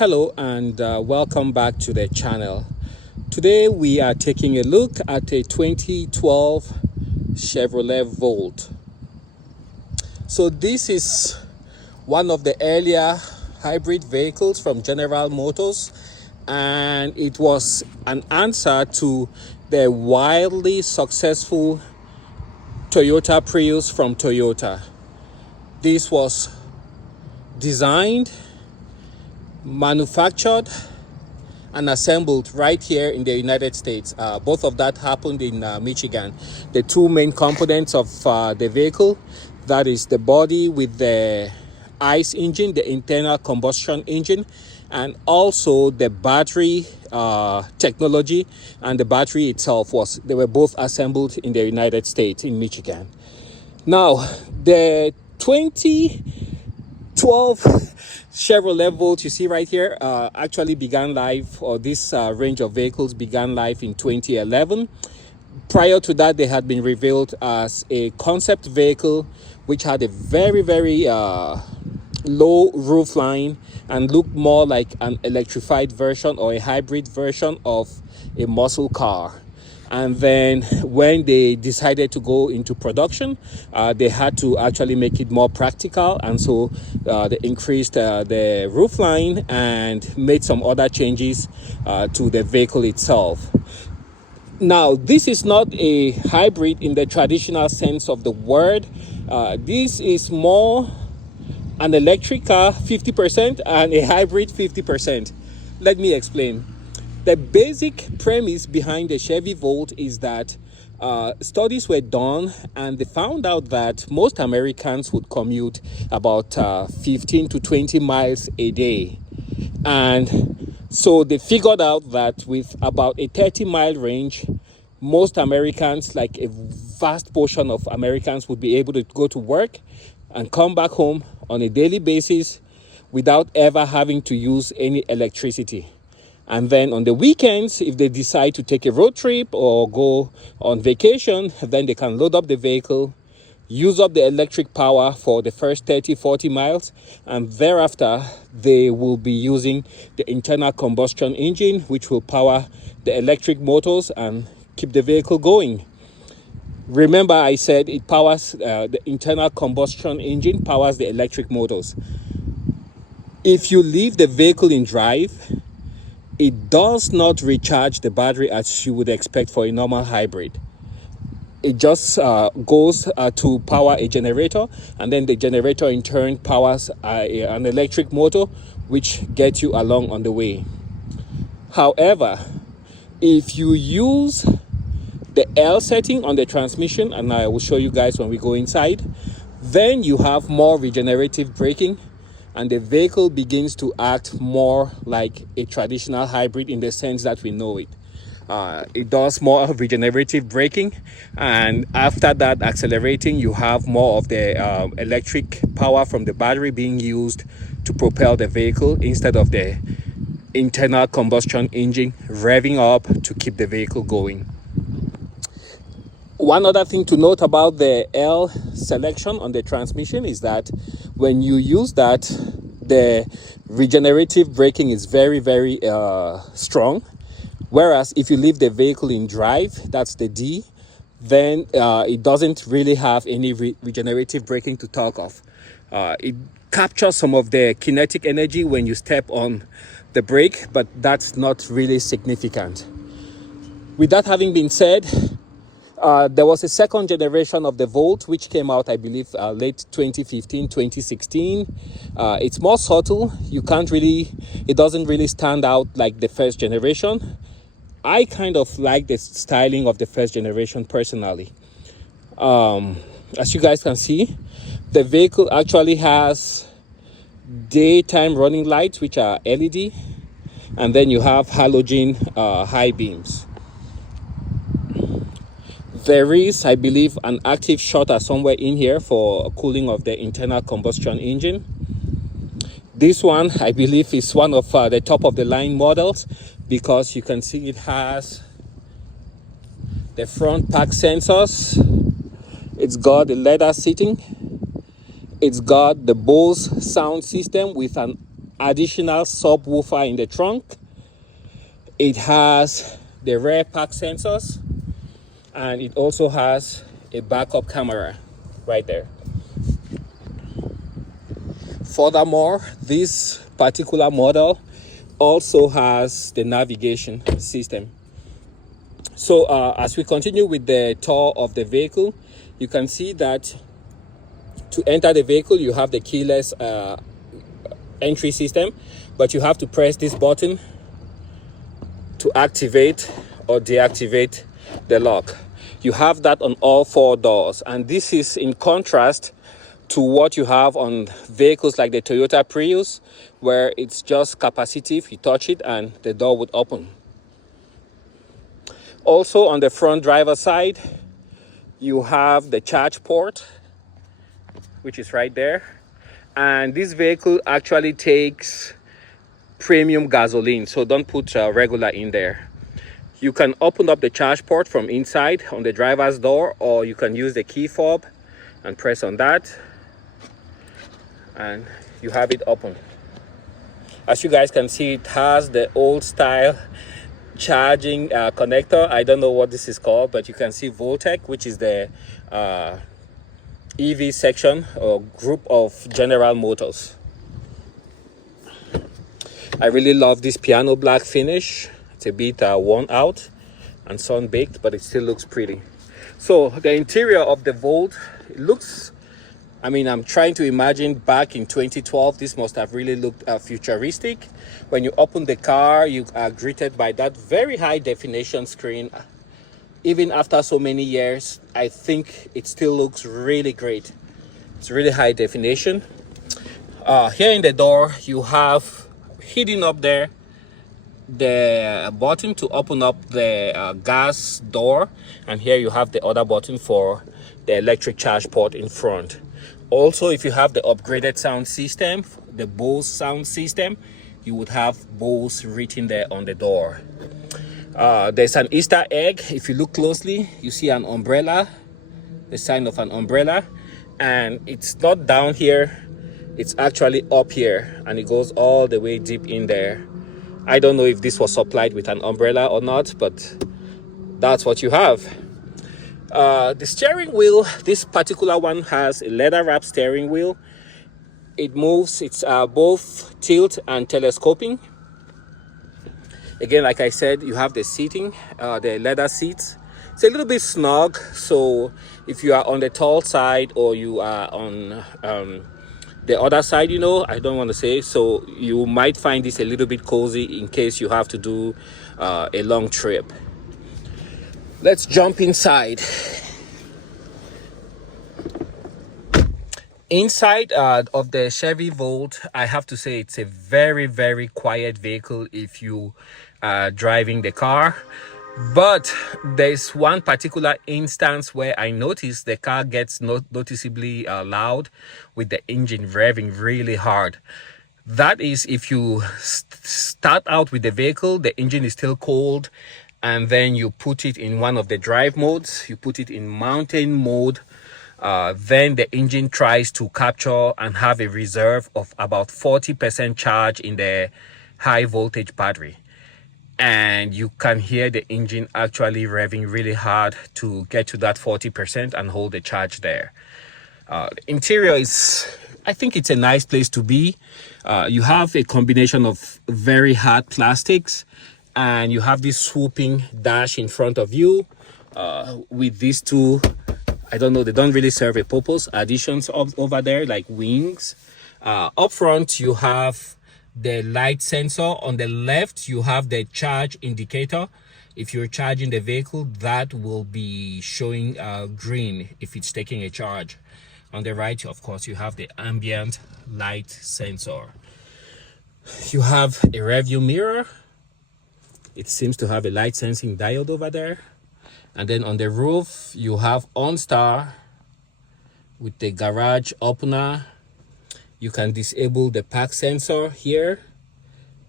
Hello and welcome back to the channel. Today we are taking a look at a 2012 Chevrolet Volt. So this is one of the earlier hybrid vehicles from General Motors, and it was an answer to the wildly successful Toyota Prius from Toyota. This was designed, manufactured and assembled right here in the United States. Both of that happened in Michigan. The two main components of the vehicle, that is the body with the ICE engine, the internal combustion engine, and also the battery technology and the battery itself, they were both assembled in the United States in Michigan. Now, the 2012 Chevrolet Volt you see right here actually began life, or this range of vehicles began life in 2011. Prior to that, they had been revealed as a concept vehicle which had a very low roof line and looked more like an electrified version or a hybrid version of a muscle car. And then when they decided to go into production, they had to actually make it more practical. And so they increased the roof line and made some other changes to the vehicle itself. Now, this is not a hybrid in the traditional sense of the word. This is more an electric car 50% and a hybrid 50%. Let me explain. The basic premise behind the Chevy Volt is that studies were done and they found out that most Americans would commute about 15 to 20 miles a day. And so they figured out that with about a 30-mile range, most Americans, like a vast portion of Americans, would be able to go to work and come back home on a daily basis without ever having to use any electricity. And then on the weekends, if they decide to take a road trip or go on vacation, then they can load up the vehicle, use up the electric power for the first 30-40 miles, and thereafter they will be using the internal combustion engine, which will power the electric motors and keep the vehicle going. Remember, I said it powers the internal combustion engine powers the electric motors. If you leave the vehicle in drive, it does not recharge the battery as you would expect for a normal hybrid. It just goes to power a generator, and then the generator in turn powers an electric motor, which gets you along on the way. However, if you use the L setting on the transmission, and I will show you guys when we go inside, then you have more regenerative braking, and the vehicle begins to act more like a traditional hybrid in the sense that we know it. It does more regenerative braking, and after that accelerating, you have more of the electric power from the battery being used to propel the vehicle instead of the internal combustion engine revving up to keep the vehicle going. One other thing to note about the L selection on the transmission is that when you use that, the regenerative braking is very strong. Whereas if you leave the vehicle in drive, that's the D, then it doesn't really have any regenerative braking to talk of. It captures some of the kinetic energy when you step on the brake, but that's not really significant. With that having been said, there was a second generation of the Volt which came out, I believe, late 2015, 2016. It's more subtle. It doesn't really stand out like the first generation. I kind of like the styling of the first generation personally. As you guys can see, the vehicle actually has daytime running lights, which are LED, and then you have halogen high beams. There is, I believe, an active shutter somewhere in here for cooling of the internal combustion engine. This one, I believe, is one of the top of the line models, because you can see it has the front park sensors. It's got the leather seating. It's got the Bose sound system with an additional subwoofer in the trunk. It has the rear park sensors, and it also has a backup camera right there. Furthermore, this particular model also has the navigation system. So as we continue with the tour of the vehicle, you can see that to enter the vehicle, you have the keyless entry system, but you have to press this button to activate or deactivate the lock. You have that on all 4 doors, and this is in contrast to what you have on vehicles like the Toyota Prius, where it's just capacitive. You touch it and the door would open. Also on the front driver side, you have the charge port, which is right there. And this vehicle actually takes premium gasoline, so don't put regular in there. You can open up the charge port from inside on the driver's door, or you can use the key fob and press on that, and you have it open. As you guys can see, it has the old style charging connector. I don't know what this is called, but you can see Voltec, which is the EV section or group of General Motors. I really love this piano black finish. It's a bit worn out and sun baked, but it still looks pretty. So the interior of the Volt, it looks, I mean, I'm trying to imagine back in 2012, this must have really looked futuristic. When you open the car, you are greeted by that very high definition screen. Even after so many years, I think it still looks really great. It's really high definition. Here in the door, you have hidden up there the button to open up the gas door, and here you have the other button for the electric charge port in front. Also, if you have the upgraded sound system, the Bose sound system, you would have Bose written there on the door. There's an Easter egg. If you look closely, you see an umbrella, the sign of an umbrella, and it's not down here, it's actually up here, and it goes all the way deep in there. I don't know if this was supplied with an umbrella or not, but that's what you have. The steering wheel, this particular one has a leather wrap steering wheel. It moves, it's both tilt and telescoping. Again, like I said, you have the seating, the leather seats. It's a little bit snug, so if you are on the tall side or you are on the other side, you know, I don't want to say, so you might find this a little bit cozy in case you have to do a long trip. Let's jump inside. Inside of the Chevy Volt, I have to say it's a very, very quiet vehicle if you are driving the car. But there's one particular instance where I noticed the car gets noticeably loud with the engine revving really hard. That is if you start out with the vehicle, the engine is still cold, and then you put it in one of the drive modes, you put it in mountain mode, then the engine tries to capture and have a reserve of about 40% charge in the high voltage battery. And you can hear the engine actually revving really hard to get to that 40% and hold the charge there. The interior is, I think it's a nice place to be. You have a combination of very hard plastics, and you have this swooping dash in front of you with these two, I don't know, they don't really serve a purpose, additions over there like wings. Up front, you have the light sensor. On the left, you have the charge indicator. If you're charging the vehicle, that will be showing green if it's taking a charge. On the right, of course, you have the ambient light sensor. You have a rear view mirror. It seems to have a light sensing diode over there. And then on the roof, you have OnStar with the garage opener. You can disable the park sensor here.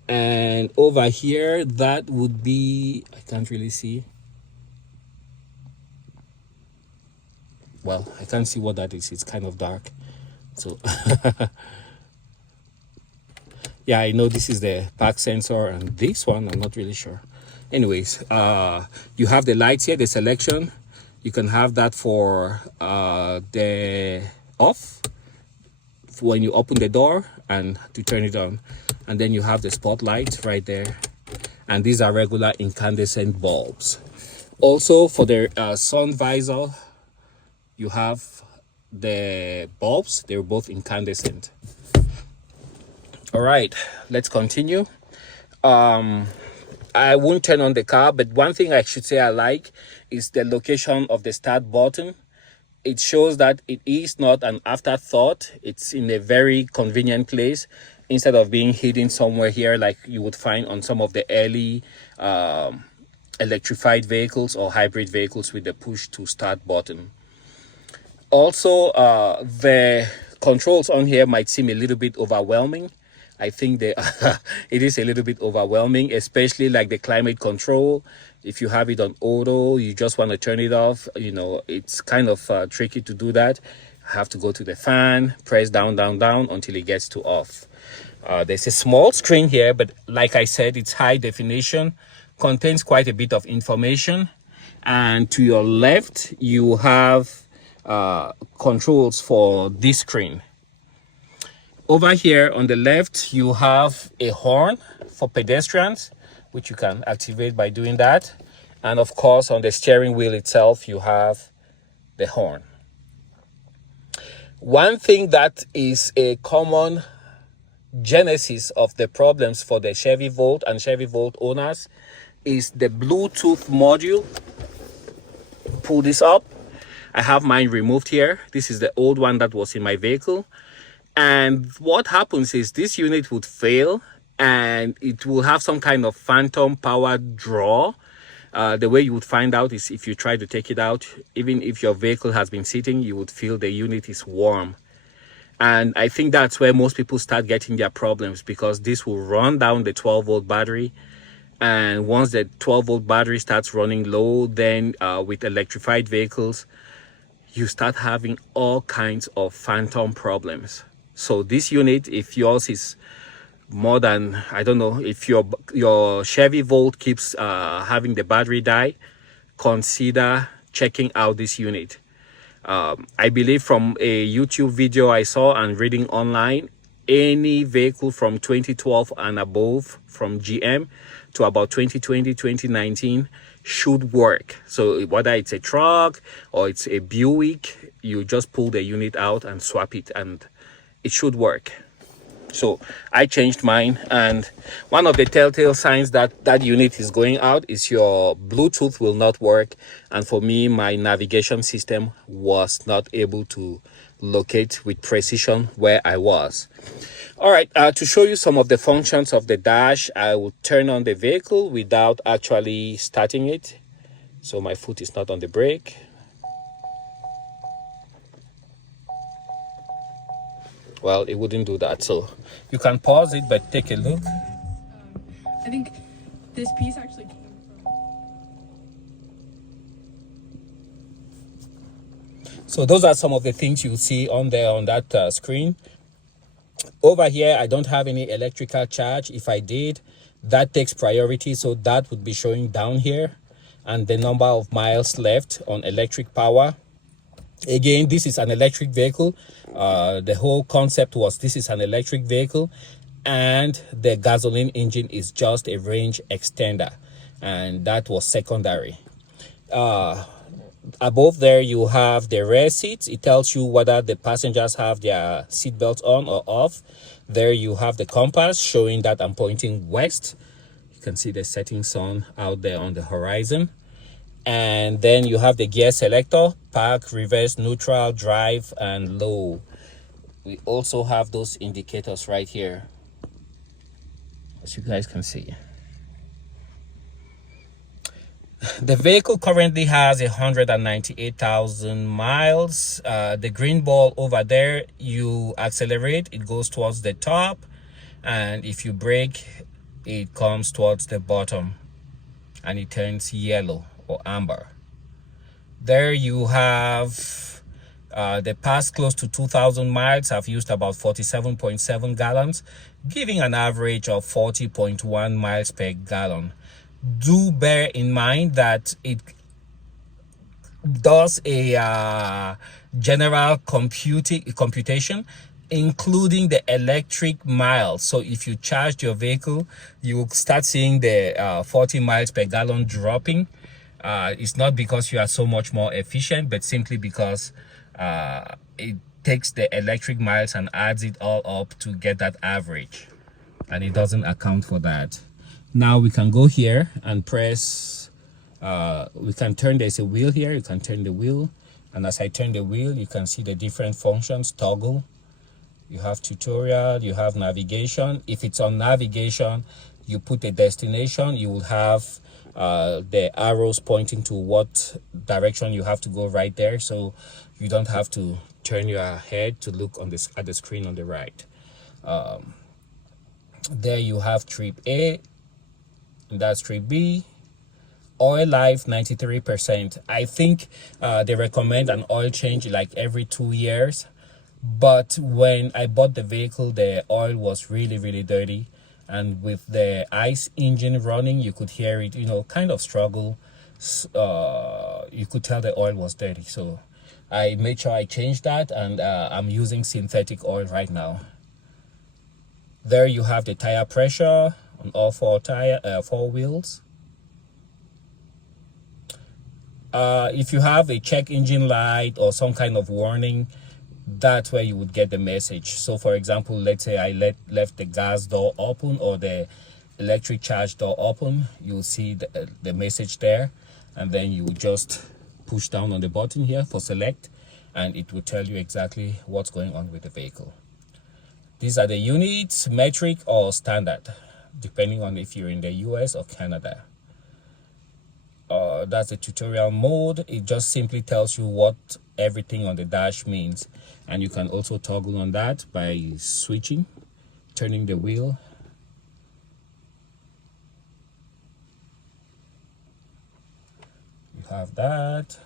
And over here, that would be, I can't really see. Well, I can't see what that is. It's kind of dark. So Yeah, I know this is the park sensor, and this one I'm not really sure. Anyways, you have the lights here, the selection. You can have that for the off when you open the door and to turn it on. And then you have the spotlight right there. And these are regular incandescent bulbs. Also for the sun visor, you have the bulbs. They're both incandescent. All right, let's continue. I won't turn on the car, but one thing I should say I like is the location of the start button. It shows that it is not an afterthought. It's in a very convenient place instead of being hidden somewhere here like you would find on some of the early electrified vehicles or hybrid vehicles with the push to start button. Also, the controls on here might seem a little bit overwhelming. I think it is a little bit overwhelming, especially like the climate control. If you have it on auto, you just want to turn it off. You know, it's kind of tricky to do that. Have to go to the fan, press down, down, down until it gets to off. There's a small screen here, but like I said, it's high definition, contains quite a bit of information. And to your left, you have controls for this screen. Over here on the left, you have a horn for pedestrians, which you can activate by doing that. And of course, on the steering wheel itself, you have the horn. One thing that is a common genesis of the problems for the Chevy Volt and Chevy Volt owners is the Bluetooth module. Pull this up. I have mine removed here. This is the old one that was in my vehicle. And what happens is this unit would fail and it will have some kind of phantom power draw. The way you would find out is if you try to take it out, even if your vehicle has been sitting, you would feel the unit is warm. And I think that's where most people start getting their problems, because this will run down the 12-volt battery. And once the 12-volt battery starts running low, then with electrified vehicles, you start having all kinds of phantom problems. So this unit, if yours is more than, I don't know, if your Chevy Volt keeps having the battery die, consider checking out this unit. I believe from a YouTube video I saw and reading online, any vehicle from 2012 and above from GM to about 2020, 2019 should work. So whether it's a truck or it's a Buick, you just pull the unit out and swap it and it should work. So I changed mine, and one of the telltale signs that that unit is going out is your Bluetooth will not work. And for me, my navigation system was not able to locate with precision where I was. All right, to show you some of the functions of the dash, I will turn on the vehicle without actually starting it. So my foot is not on the brake. Well, it wouldn't do that. So you can pause it, but take a look. I think this piece actually came from... So those are some of the things you see on there on that screen. Over here, I don't have any electrical charge. If I did, that takes priority. So that would be showing down here, and the number of miles left on electric power. Again, this is an electric vehicle. The whole concept was this is an electric vehicle, and the gasoline engine is just a range extender, and that was secondary. Above there, you have the rear seats. It tells you whether the passengers have their seatbelts on or off. There you have the compass showing that I'm pointing west. You can see the setting sun out there on the horizon. And then you have the gear selector: park, reverse, neutral, drive, and low. We also have those indicators right here, as you guys can see. The vehicle currently has 198,000 miles. The green ball over there, you accelerate, it goes towards the top, and if you brake, it comes towards the bottom and it turns yellow or amber. There you have the past close to 2,000 miles. I've used about 47.7 gallons. giving an average of 40.1 miles per gallon. Do bear in mind that it does a general computation, including the electric miles. So if you charge your vehicle, you will start seeing the 40 miles per gallon dropping. It's not because you are so much more efficient, but simply because it takes the electric miles and adds it all up to get that average, and it doesn't account for that. Now we can go here and press, we can turn, there's a wheel here, you can turn the wheel, and as I turn the wheel you can see the different functions. Toggle, you have tutorial, you have navigation. If it's on navigation, you put a destination, you will have the arrows pointing to what direction you have to go right there, so you don't have to turn your head to look on this at the screen on the right. There you have trip A, and that's trip B. Oil life 93%. I think they recommend an oil change like every 2 years, but when I bought the vehicle, the oil was really dirty, and with the ICE engine running, you could hear it, you know, kind of struggle. You could tell the oil was dirty, so I made sure I changed that, and I'm using synthetic oil right now. There you have the tire pressure on all four wheels. If you have a check engine light or some kind of warning, that's where you would get the message. So for example, let's say I left the gas door open or the electric charge door open, you'll see the message there, and then you would just push down on the button here for select, and it will tell you exactly what's going on with the vehicle. These are the units, metric or standard, depending on if you're in the US or Canada. That's the tutorial mode. It just simply tells you what everything on the dash means, and you can also toggle on that by switching, turning the wheel. You have that.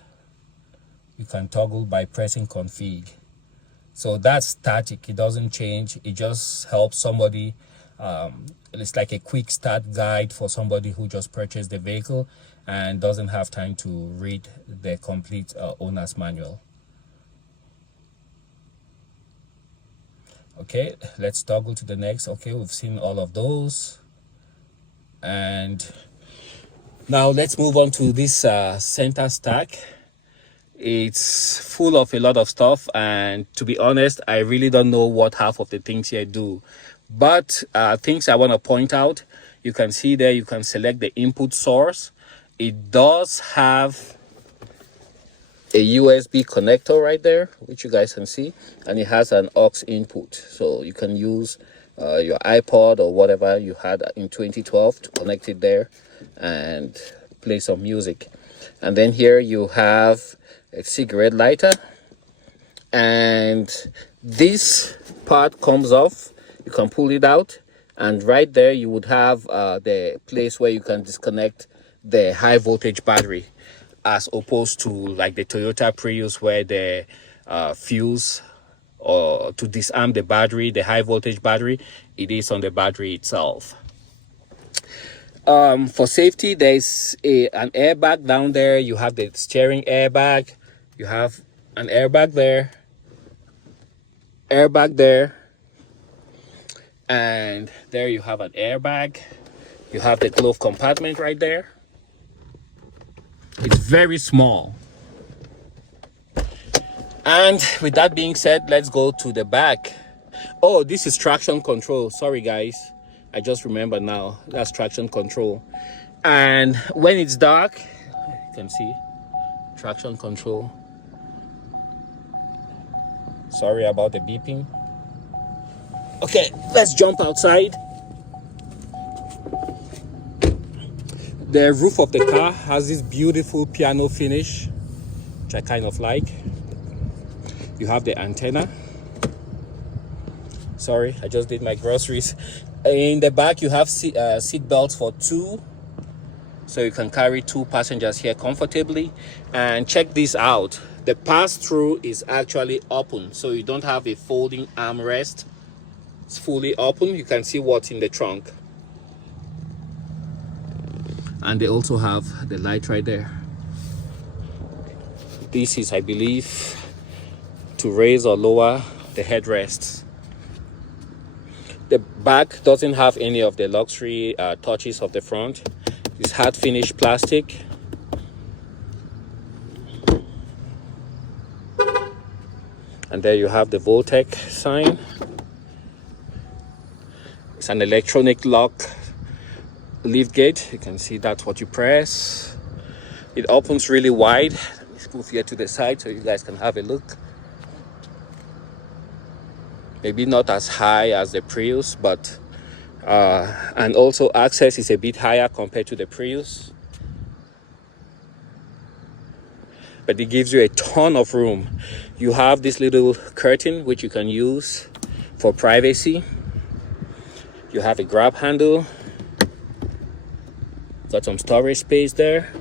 You can toggle by pressing config. So that's static, it doesn't change. It just helps somebody, it's like a quick start guide for somebody who just purchased the vehicle and doesn't have time to read the complete owner's manual. Okay, let's toggle to the next. Okay, we've seen all of those, and now let's move on to this center stack. It's full of a lot of stuff, and to be honest, I really don't know what half of the things here do, but things I want to point out. You can see there, you can select the input source. It does have a USB connector right there, which you guys can see, and it has an aux input, so you can use your iPod or whatever you had in 2012 to connect it there and play some music. And then here you have a cigarette lighter, and this part comes off. You can pull it out, and right there you would have the place where you can disconnect the high voltage battery, as opposed to like the Toyota Prius where the fuse or to disarm the battery, the high voltage battery, it is on the battery itself. For safety, there's an airbag down there. You have the steering airbag, you have an airbag there, and there you have an airbag. You have the glove compartment right there. It's very small. And with that being said, let's go to the back. Oh, this is traction control. Sorry guys, I just remember now, that's traction control. And when it's dark, you can see traction control. Sorry about the beeping. Okay, let's jump outside. The roof of the car has this beautiful piano finish, which I kind of like. You have the antenna. Sorry, I just did my groceries. In the back, you have seat belts for two, so you can carry 2 passengers here comfortably. And check this out. The pass-through is actually open, so you don't have a folding armrest. It's fully open. You can see what's in the trunk. And they also have the light right there. This is, I believe, to raise or lower the headrests. The back doesn't have any of the luxury touches of the front. It's hard finish plastic. And there you have the Voltec sign. It's an electronic lock lift gate. You can see that's what you press. It opens really wide. Let's move here to the side so you guys can have a look. Maybe not as high as the Prius, but and also access is a bit higher compared to the Prius. But it gives you a ton of room. You have this little curtain which you can use for privacy. You have a grab handle. Got some storage space there.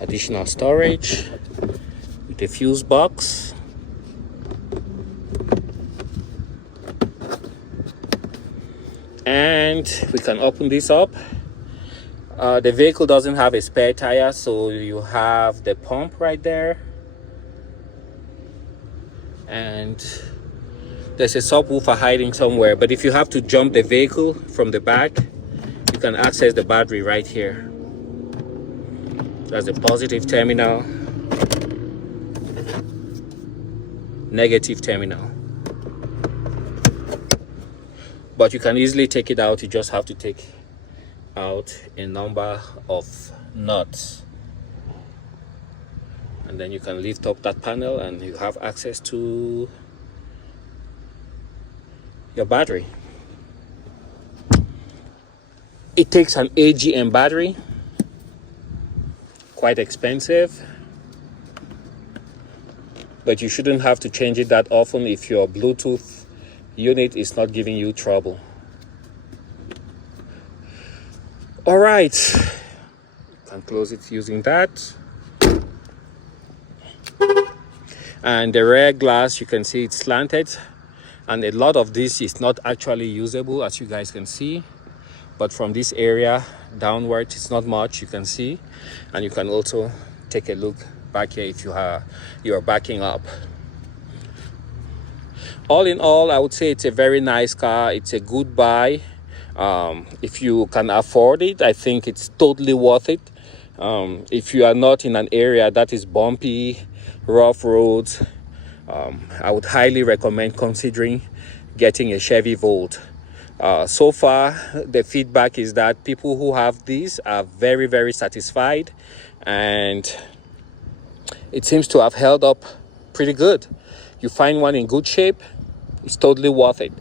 Additional storage with a fuse box. And we can open this up. The vehicle doesn't have a spare tire, so you have the pump right there. And there's a subwoofer hiding somewhere, but if you have to jump the vehicle from the back, you can access the battery right here. That's the positive terminal, negative terminal. But you can easily take it out. You just have to take out a number of nuts. And then you can lift up that panel and you have access to your battery. It takes an AGM battery, quite expensive, but you shouldn't have to change it that often if your Bluetooth unit is not giving you trouble. All right, you can close it using that. And the rear glass, you can see it's slanted, and a lot of this is not actually usable, as you guys can see. But from this area downwards, it's not much, you can see. And you can also take a look back here if you're backing up. All in all, I would say it's a very nice car. It's a good buy. If you can afford it, I think it's totally worth it. If you are not in an area that is bumpy, rough roads, I would highly recommend considering getting a Chevy Volt. So far, the feedback is that people who have these are very, very satisfied, and it seems to have held up pretty good. You find one in good shape, it's totally worth it.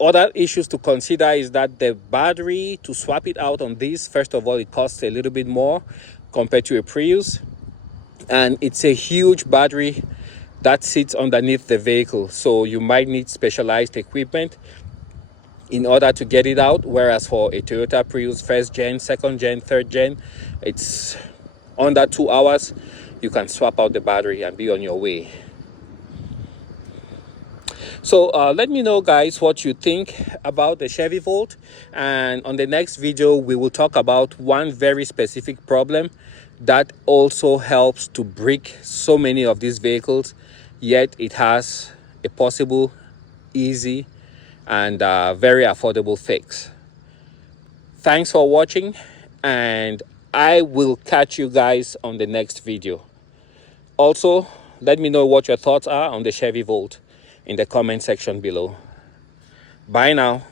Other issues to consider is that the battery, to swap it out on this, first of all, it costs a little bit more compared to a Prius, and it's a huge battery that sits underneath the vehicle, so you might need specialized equipment in order to get it out, whereas for a Toyota Prius first gen, second gen, third gen, it's under 2 hours. You can swap out the battery and be on your way. So let me know, guys, what you think about the Chevy Volt, and on the next video we will talk about one very specific problem that also helps to break so many of these vehicles, yet it has a possible, easy, and very affordable fix. Thanks for watching, and I will catch you guys on the next video. Also, let me know what your thoughts are on the Chevy Volt in the comment section below. Bye now.